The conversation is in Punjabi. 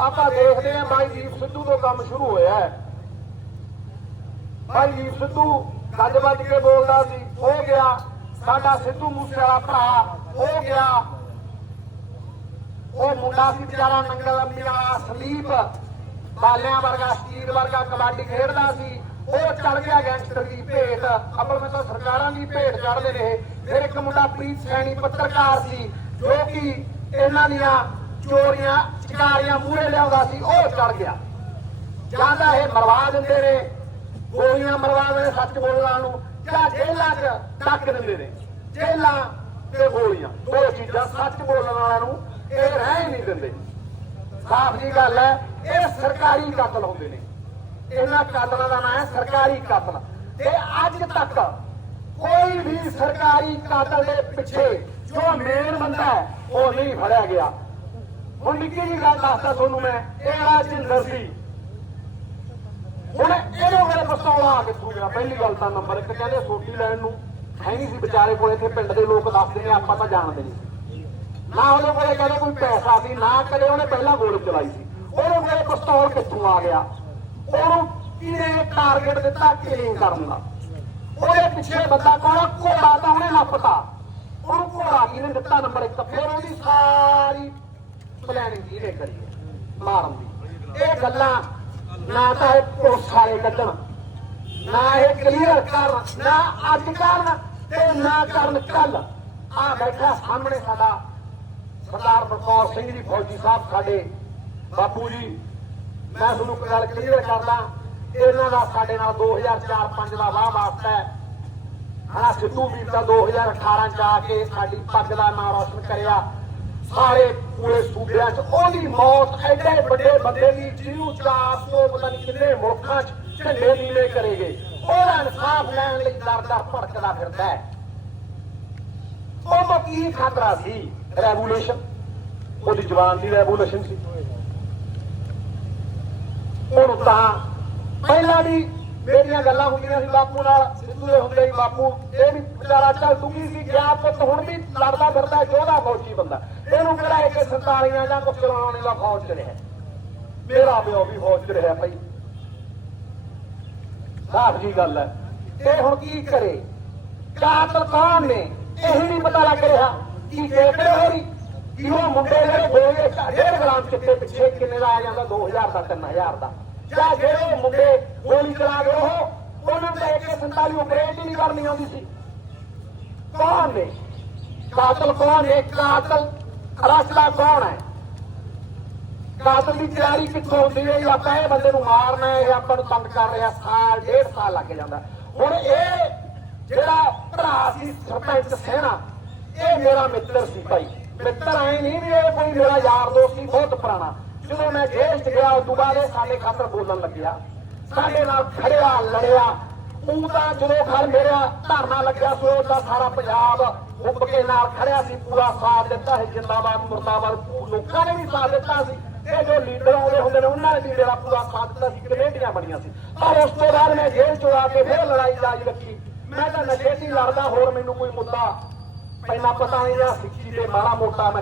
ਆਪਾਂ ਦੇਖਦੇ ਹਾਂ ਬਾਈ ਦੀਪ ਸਿੱਧੂ ਤੋਂ ਕੰਮ ਸ਼ੁਰੂ ਹੋਇਆ ਹੈ। ਭਾਈ ਦੀਪ ਸਿੱਧੂ ਗੱਜ ਵੱਜ ਕੇ ਬੋਲਦਾ ਸੀ, ਹੋ ਗਿਆ, ਸਾਡਾ ਸਿੱਧੂ ਮੂਸੇ ਵਾਲਾ ਭਰਾ, ਹੋ ਗਿਆ। ਉਹ ਮੁੰਡਾ ਸੀ ਵਿਚਾਰਾ ਨੰਗਲ ਅੰਬੀ ਵਾਲਾ, ਸਲੀਪ। ਬਾਲਿਆਂ ਵਰਗਾ ਸਟੀਲ ਵਰਗਾ ਕਬੱਡੀ ਖੇਡਦਾ ਸੀ। ਉਹ ਚੜ ਗਿਆ ਗੈਂਗਸਟਰ ਦੀ ਭੇਟ। ਅਪਲ ਮੈਂ ਤਾਂ ਸਰਕਾਰਾਂ ਦੀ ਭੇਟ ਚੜਦੇ ਰਹੇ ਫਿਰ ਇੱਕ ਮੁੰਡਾ ਪ੍ਰੀਤ ਸੈਣੀ ਪੱਤਰਕਾਰ ਸੀ, ਜੋ ਕਿ ਇਹਨਾਂ ਦੀਆਂ ਚੋਰੀਆਂ, ਚਕਾਰੀਆਂ ਮੂਹਰੇ ਲਿਆਉਂਦਾ ਸੀ, ਉਹ ਚੜ ਗਿਆ। ਜਾਂਦਾ ਇਹ ਮਰਵਾ ਦਿੰਦੇ ਨੇ, ਗੋਲੀਆਂ ਮਰਵਾ ਦਿੰਦੇ ਸੱਚ ਬੋਲਣ ਨੂੰ, ਜਾਂ ਜੇਲ੍ਹਾਂ 'ਚ ਟੱਕ ਦਿੰਦੇ ਨੇ। ਜੇਲ੍ਹਾਂ ਤੇ ਗੋਲੀਆਂ ਦੋ ਚੀਜ਼ਾਂ ਸੱਚ ਬੋਲਣ ਵਾਲਿਆਂ ਨੂੰ ਇਹ ਰਹਿ ਨਹੀਂ ਦਿੰਦੇ। ਸਾਫ਼ ਜੀ ਗੱਲ ਹੈ, ਇਹ ਸਰਕਾਰੀ ਕਤਲ ਹੁੰਦੇ ਨੇ। ਇਹਨਾਂ ਕਤਲਾਂ ਦਾ ਨਾਮ ਹੈ ਸਰਕਾਰੀ ਕਤਲ। ਤੇ ਅੱਜ ਤੱਕ ਕੋਈ ਵੀ ਸਰਕਾਰੀ ਕਾਤਲ ਦੇ ਪਿੱਛੇ ਜੋ ਮੇਨ ਬੰਦਾ ਹੈ, ਉਹ ਨਹੀਂ ਫੜਿਆ ਗਿਆ। ਹੁਣ ਨਿੱਕੀ ਜੀ ਗੱਲ ਦੱਸਦਾ ਤੁਹਾਨੂੰ ਮੈਂ, ਇਹ ਰਾਜਿੰਦਰ ਸੀ। ਹੁਣ ਇਹਦੇ ਕੋਲੇ ਪਸਤੌਲਾ ਆ ਕਿੱਥੋਂ ਗਿਆ ਪਹਿਲੀ ਗੱਲ ਤਾਂ ਨੰਬਰ ਇੱਕ, ਕਹਿੰਦੇ ਸੋਟੀ ਲੈਣ ਨੂੰ ਹੈ ਨਹੀਂ ਸੀ ਵਿਚਾਰੇ ਕੋਲੇ, ਇੱਥੇ ਪਿੰਡ ਦੇ ਲੋਕ ਦੱਸਦੇ ਨੇ, ਆਪਾਂ ਤਾਂ ਜਾਣਦੇ ਨਹੀਂ। ਨਾ ਉਹਦੇ ਕੋਲੇ ਕਹਿੰਦੇ ਕੋਈ ਪੈਸਾ ਸੀ, ਨਾ ਕਦੇ ਉਹਨੇ ਪਹਿਲਾਂ ਗੋਲੀ ਚਲਾਈ ਸੀ। ਉਹਦੇ ਕੋਲੇ ਪਿਸਤੌਲ ਕਿੱਥੋਂ ਆ ਗਿਆ? ਉਹਨੂੰ ਕਿਹਨੇ ਟਾਰਗੇਟ ਦਿੱਤਾ ਕਿਲਿੰਗ ਕਰਨ ਦਾ? ਉਹਦੇ ਪਿੱਛੇ ਬੰਦਾ ਕੌਣ ਘੋੜਾ ਤਾਂ ਉਹਨੇ ਲੱਪਤਾ ਉਹਨੂੰ ਘੋੜਾ ਕਿਹਨੇ ਦਿੱਤਾ ਨੰਬਰ 1 ਫਿਰ ਉਹਦੀ ਸਾਰੀ ਪਲੈਨਿੰਗ ਕਿਹਨੇ ਕਰੀ ਹੈ? ਮਾਰਨ ਦੀ। ਇਹ ਗੱਲਾਂ ਨਾ ਤਾਂ ਇਹ ਪੁਲਿਸ ਵਾਲੇ ਕੱਢਣ, ਨਾ ਇਹ ਕਲੀਅਰ ਕਰਨ, ਨਾ ਅੱਜ ਕਰਨ ਤੇ ਨਾ ਕਰਨ ਕੱਲ ਆ ਬੈਠਾ ਸਾਹਮਣੇ ਸਾਡਾ ਸਰਦਾਰ ਬਲਕੌਰ ਸਿੰਘ ਜੀ, ਫੌਜੀ ਸਾਹਿਬ ਸਾਡੇ। ਬਾਪੂ ਜੀ, ਮੈਂ ਤੁਹਾਨੂੰ ਗੱਲ ਕਲੀਅਰ ਕਰਦਾ, ਇਹਨਾਂ ਦਾ ਸਾਡੇ ਨਾਲ 2004-5 ਦਾ ਵਾਹ ਵਾਸਤਾ ਹੈ। ਹਨਾ ਸਿੱਧੂ ਵੀਰ ਦਾ 2018 ਚ ਆ ਕੇ ਸਾਡੀ ਪੱਗ ਦਾ ਨਾਮ ਰੋਸ਼ਨ ਕਰਿਆ। ਸਾਰੇ ਪੂਰੇ ਸੂਬਿਆਂ 'ਚ ਉਹਦੀ ਮੌਤ, ਐਡੇ ਵੱਡੇ ਬੰਦੇ ਦੀ ਜਿਹਨੂੰ 400 ਪਤਾ ਨਹੀਂ ਕਿੰਨੇ ਮੁਲਕਾਂ 'ਚ ਝੰਡੇ ਨੀਲੇ ਕਰੇਗੇ ਉਹਦਾ ਇਨਸਾਫ ਲੈਣ ਲਈ ਦਰ ਭੜਕਦਾ ਫਿਰਦਾ ਹੈ। ਉਹ ਕੀ ਖਤਰਾ ਸੀ ਰੈਵੋਲੂਸ਼ਨ? ਉਹਦੀ ਜਵਾਨ ਦੀ ਰੈਵੋਲੂਸ਼ਨ ਸੀ। ਹੁਣ ਤਾਂ ਪਹਿਲਾਂ ਵੀ ਮੇਰੀਆਂ ਗੱਲਾਂ ਹੁੰਦੀਆਂ ਸੀ ਬਾਪੂ ਨਾਲ, ਸਿੱਧੂ ਦੇ ਹੁੰਦੇ ਸੀ ਬਾਪੂ। ਇਹ ਵੀ ਵਿਚਾਰਾ ਚੱਲ ਦੁਖੀ ਸੀ, ਗਿਆ ਪੁੱਤ, ਹੁਣ ਵੀ ਲੜਦਾ ਫਿਰਦਾ, ਜੋਧਾ ਫੌਜੀ ਬੰਦਾ। ਇਹਨੂੰ ਕਿਹੜਾ 47 ਜਾਂ ਕੁਝ ਚਲਾਉਣ ਵਾਲਾ ਫੌਜ ਚ ਰਿਹਾ। ਮੇਰਾ ਪਿਓ ਵੀ ਫੌਜ ਚ ਰਿਹਾ ਭਾਈ। ਸਾਫ਼ ਜੀ ਗੱਲ ਹੈ। ਇਹ ਹੁਣ ਕੀ ਕਰੇ? ਕਾਤਲ ਕੌਣ ਨੇ, ਇਹ ਨਹੀਂ ਪਤਾ ਲੱਗ ਰਿਹਾ ਕੀ ਕਿਹੜੇ ਹੋ ਰਹੀ ਕਿ ਉਹ ਮੁੰਡੇ ਜਿਹੜੇ ਹੋਏ ਡੇਢ ਗ੍ਰਾਮ ਚਿੱਟੇ ਪਿੱਛੇ ਕਿੰਨੇ ਦਾ ਆ ਜਾਂਦਾ? 2000 ਦਾ 3000 ਦਾ। ਜਾਂ ਜਿਹੜੇ ਮੁੰਡੇ ਗੋਲੀ ਚਲਾ ਗਏ ਉਹ, ਉਹਨਾਂ ਨੂੰ ਇੱਕ 47 ਆਪਰੇਟ ਹੀ ਨਹੀਂ ਕਰਨੀ ਆਉਂਦੀ ਸੀ। ਕੌਣ ਨੇ? ਕਾਤਲ ਕੌਣ ਨੇ? ਕਾਤਲ ਰਸਲਾ ਕੌਣ ਹੈ? ਕਾਤਲ ਦੀ ਤਿਆਰੀ ਕਿੱਥੋਂ ਹੁੰਦੀ ਹੈ? ਇਹ ਆਪਾਂ ਇਹ ਬੰਦੇ ਨੂੰ ਮਾਰਨਾ ਇਹ ਆਪਾਂ ਨੂੰ ਤੰਗ ਕਰ ਰਿਹਾ ਸਾਲ, ਡੇਢ ਸਾਲ ਲੱਗ ਜਾਂਦਾ। ਹੁਣ ਇਹ ਜਿਹੜਾ ਭਰਾ ਸੀ, ਸਰਪੰਚ ਸਹਿਣਾ, ਇਹ ਮੇਰਾ ਮਿੱਤਰ ਸੀ ਭਾਈ। ਮਿੱਤਰ ਆਏ ਨਹੀਂ ਵੀ ਇਹ ਕੋਈ ਮੇਰਾ ਯਾਰ ਦੋਸਤ ਸੀ, ਬਹੁਤ ਪੁਰਾਣਾ। ਜਦੋਂ ਮੈਂ ਜੇਲ੍ਹ 'ਚ ਗਿਆ ਉਦੋਂ ਬਾਅਦ ਇਹ ਸਾਡੇ ਖਾਤਰ ਬੋਲਣ ਲੱਗਿਆ। ਸਾਡੇ ਨਾਲ ਖੜਿਆ, ਲੜਿਆ। ਉਹ ਤਾਂ ਜਦੋਂ ਘਰ ਮੇਰਾ ਧਰਨਾ ਲੱਗਿਆ ਸੋ, ਉਹਦਾ ਸਾਰਾ ਪੰਜਾਬ ਹੁੱਬ ਕੇ ਨਾਲ ਖੜਿਆ ਸੀ, ਪੂਰਾ ਸਾਥ ਦਿੱਤਾ ਹੈ ਜਿੰਦਾਬਾਦ, ਮੁਰਦਾਬਾਦ ਲੋਕਾਂ ਨੇ ਵੀ ਸਾਥ ਦਿੱਤਾ ਸੀ। ਇਹ ਜੋ ਲੀਡਰ ਆਉਂਦੇ ਹੁੰਦੇ ਨੇ, ਉਹਨਾਂ ਨੇ ਵੀ ਮੇਰਾ ਪੂਰਾ ਸਾਥ ਦਿੱਤਾ ਸੀ, ਕਮੇਟੀਆਂ ਬਣੀਆਂ ਸੀ। ਪਰ ਉਸ ਤੋਂ ਬਾਅਦ ਮੈਂ ਜੇਲ੍ਹ ਚੋਂ ਆ ਕੇ ਫਿਰ ਲੜਾਈ ਜਾਰੀ ਰੱਖੀ। ਮੈਂ ਤਾਂ ਨਸ਼ੇ ਦੀ ਲੜਦਾ, ਹੋਰ ਮੈਨੂੰ ਕੋਈ ਮੁੱਦਾ ਪਹਿਲਾਂ ਪਤਾ ਨਹੀਂ ਰਿਹਾ ਸਿੱਖੀ ਤੇ ਮਾੜਾ ਮੋਟਾ ਮੈਂ